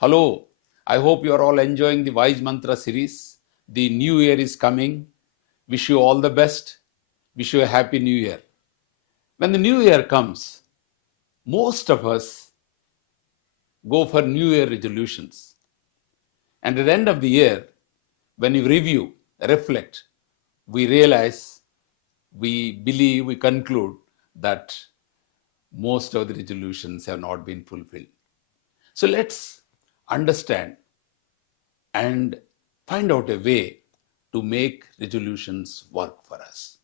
Hello, I hope you are all enjoying the Wise Mantra series. The new year is coming. Wish you all the best. Wish you a happy new year. When the new year comes, most of us go for new year resolutions. And at the end of the year, when you review, reflect, we realize, we believe, we conclude that most of the resolutions have not been fulfilled. So let's understand and find out a way to make resolutions work for us.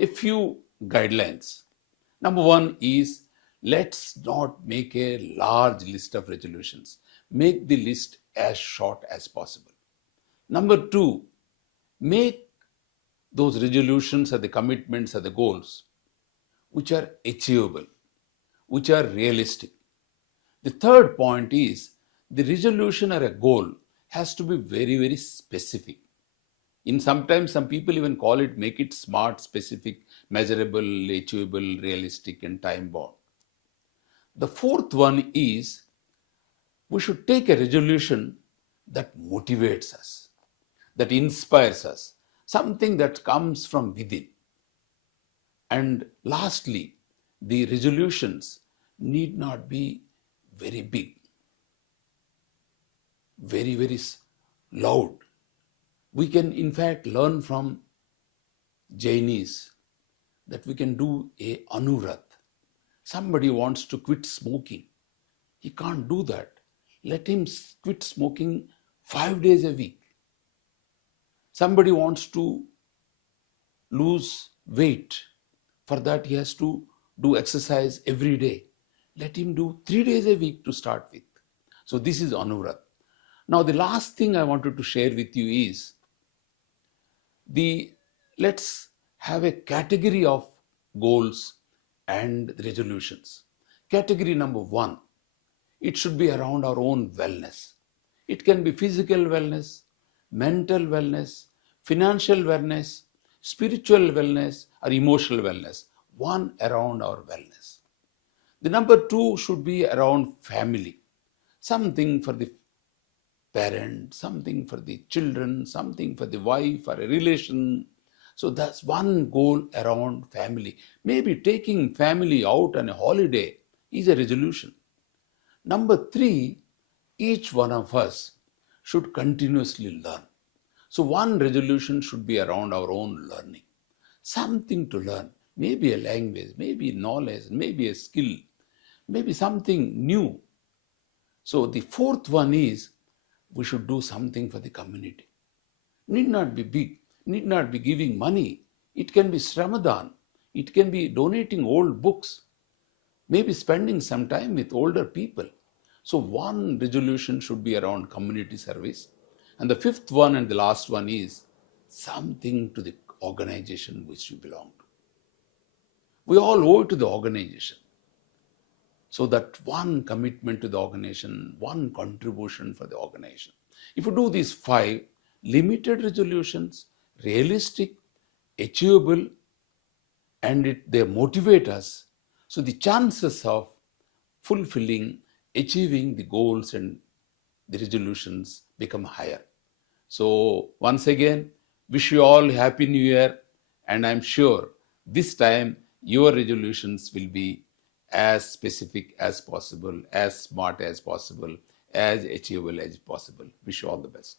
A few guidelines. Number one is, let's not make a large list of resolutions. Make the list as short as possible. Number two, make those resolutions or the commitments or the goals which are achievable, which are realistic. The third point is, the resolution or a goal has to be very, very specific. Sometimes some people even call it, make it smart, specific, measurable, achievable, realistic, and time bound. The fourth one is, we should take a resolution that motivates us, that inspires us, something that comes from within. And lastly, the resolutions need not be very big, very, very loud. We can in fact learn from Jainis that we can do a anuvrat. Somebody wants to quit smoking. He can't do that. Let him quit smoking 5 days a week. Somebody wants to lose weight. For that he has to do exercise every day. Let him do 3 days a week to start with. So this is anuvrat. Now the last thing I wanted to share with you is, let's have a category of goals and resolutions. Category number one, it should be around our own wellness. It can be physical wellness, mental wellness, financial wellness, spiritual wellness, or emotional wellness. One around our wellness. The number two should be around family. Something for the parent, something for the children, something for the wife or a relation. So that's one goal around family. Maybe taking family out on a holiday is a resolution. Number three, each one of us should continuously learn. So one resolution should be around our own learning. Something to learn, maybe a language, maybe knowledge, maybe a skill, maybe something new. So the fourth one is, we should do something for the community. Need not be big, need not be giving money. It can be Sramadan, it can be donating old books, maybe spending some time with older people. So one resolution should be around community service. And the fifth one and the last one is something to the organization which you belong to. We all owe it to the organization. So that one commitment to the organization, one contribution for the organization. If you do these 5 limited resolutions, realistic, achievable, and they motivate us, so the chances of fulfilling, achieving the goals and the resolutions become higher. So once again, wish you all Happy New Year, and I'm sure this time your resolutions will be as specific as possible, as smart as possible, as achievable as possible. Wish you all the best.